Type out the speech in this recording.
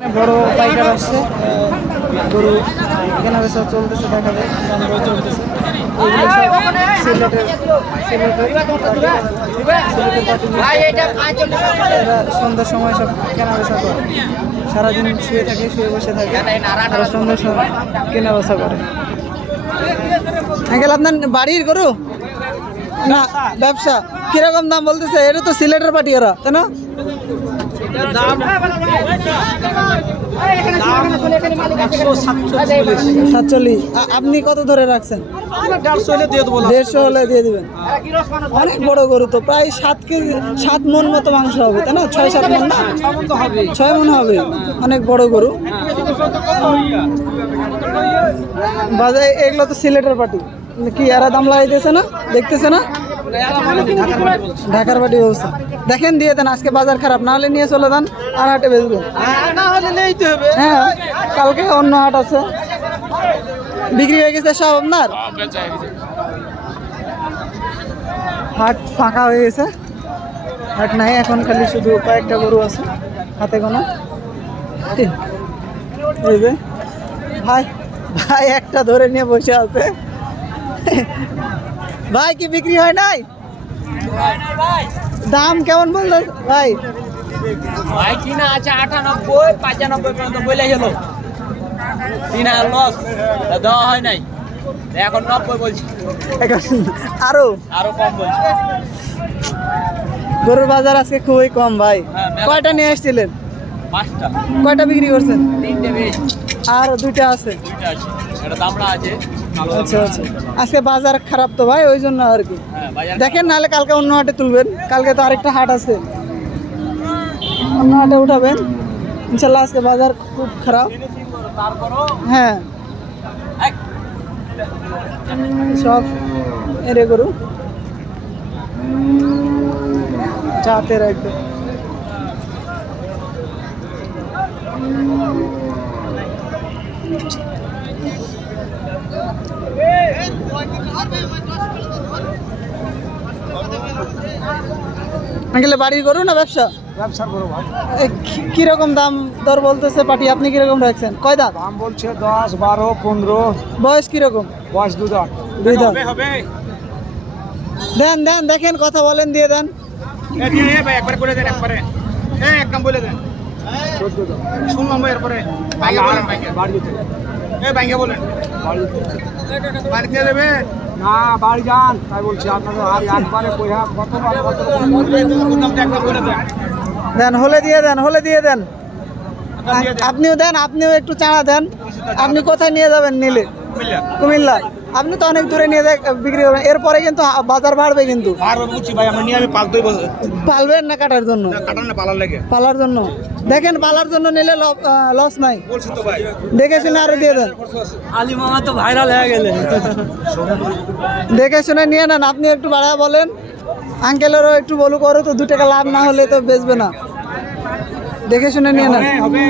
বড় পাইকার আসছে গরু কেনা বেচা চলতেছে দেখা যায় দাম দর চলতেছে। এরা সন্ধ্যার সময় সব কেনা বেচা করে। সারাদিন শুয়ে থাকে শুয়ে বসে থাকে আর সন্ধ্যার সময় কেনা বেচা করে। আঙ্কেল আপনার বাড়ির গরু? না ব্যবসা। কীরকম দাম বলতেছে? এটা তো সিলেটের পাটি ওরা তাই না? সাতচল্লিশ। আপনি কত ধরে রাখছেন? দেড়শো হলে দিয়ে দিবেন। অনেক বড় গরু তো প্রায় সাত কেজি সাত মন মতো মাংস হবে তাই না? ছয় সাত মন না? ছয় মন হবে অনেক বড় গরু। বাজারে এগুলো তো সিলেটের পার্টি। কি এরা দাম লাগাইতেছে না? দেখতেছে না? ঢাকার পার্টি ব্যবস্থা দেখেন দিয়ে দেন আজকে বাজার খারাপ না হলে নিয়ে চলে দেন আর হাটে বেচবেন। হ্যাঁ কালকে অন্য হাট আছে। বিক্রি হয়ে গেছে সব আপনার? হাট ফাঁকা হয়ে গেছে। হাট নাই এখন খালি শুধু কয়েকটা গরু আছে হাতে গোনা। এই যে ভাই ভাই একটা ধরে নিয়ে বসে আছে। ভাই কি বিক্রি হয় নাই? দাম কেমন বলল ভাই? ভাই কিনা আছে আটানব্বই পঁচানব্বই পর্যন্ত বলে গেল। হাজার লস দেওয়া হয় নাই। এখন নব্বই বলছি। এখন আরও? আরও কম বলছি। গরুর বাজার আজকে খুবই কম ভাই। হ্যাঁ, কয়টা নিয়ে আসছিলেন? পাঁচটা। কয়টা বিক্রি করছেন? তিনটে আর দুইটা আছে। দুইটা আছে। এটা দামড়া আছে। আচ্ছা আচ্ছা। আজকে বাজার খারাপ তো ভাই ওই জন্য আর কি। হ্যাঁ বাজার দেখেন নাহলে কালকে অন্য হাটে তুলবেন। কালকে তো আরেকটা হাট আছে। অন্য হাটে উঠাবেন। ইনশাল্লাহ আজকে বাজার খুব খারাপ। তারপরও হ্যাঁ। এই, সব এরে গরু। চাতে রাখবে আঙ্কেলে বাড়ির গরু না ব্যবসা? ব্যবসা করো ভাই। কীরকম দাম দর বলতেছে পাটি আপনি কীরকম রাখছেন? কয় দাঁত? দাম বলছে দশ বারো পনেরো। বয়স কীরকম? বয়স দু দাঁত। দুই দাঁত। হবে দেন দেন দেখেন কথা বলেন দিয়ে দেন। এ দিয়ে ভাই একবার বলে দেন একবারে। এ একদম বলে দেন। শুনলাম ভাই এরপরে ভাইকে বলেন বাড়িতে। বাড়ি দিয়ে দেবে না বাড়ি যান তাই বলছি আপনাদের আর একবারে কতবার দেন হলে দিয়ে দেন হলে দিয়ে দেন। আপনিও দেন আপনিও একটু চাড়া দেন। আপনি কোথায় নিয়ে যাবেন নিলে? কুমিল্লা। আপনি তো অনেক দূরে নিয়ে বিক্রি করবেন। এরপরে কিন্তু বাজার বাড়বে কিন্তু। পালবেন না কাটার জন্য? কাটান পালার জন্য। দেখেন পালার জন্য নিলে লস নাই। বলছি তো ভাই। দেখে শুনে আরও দিয়ে দেন। আলী মামা তো ভাইরাল হয়ে গেলে। দেখে শুনে নিয়ে নেন। আপনি একটু বাড়ায় বলেন। আঙ্কেলেরও একটু বলুক করো তো দু টাকা লাভ না হলে তো বেচবে না। দেখে শুনে নিয়ে নেন। হবে।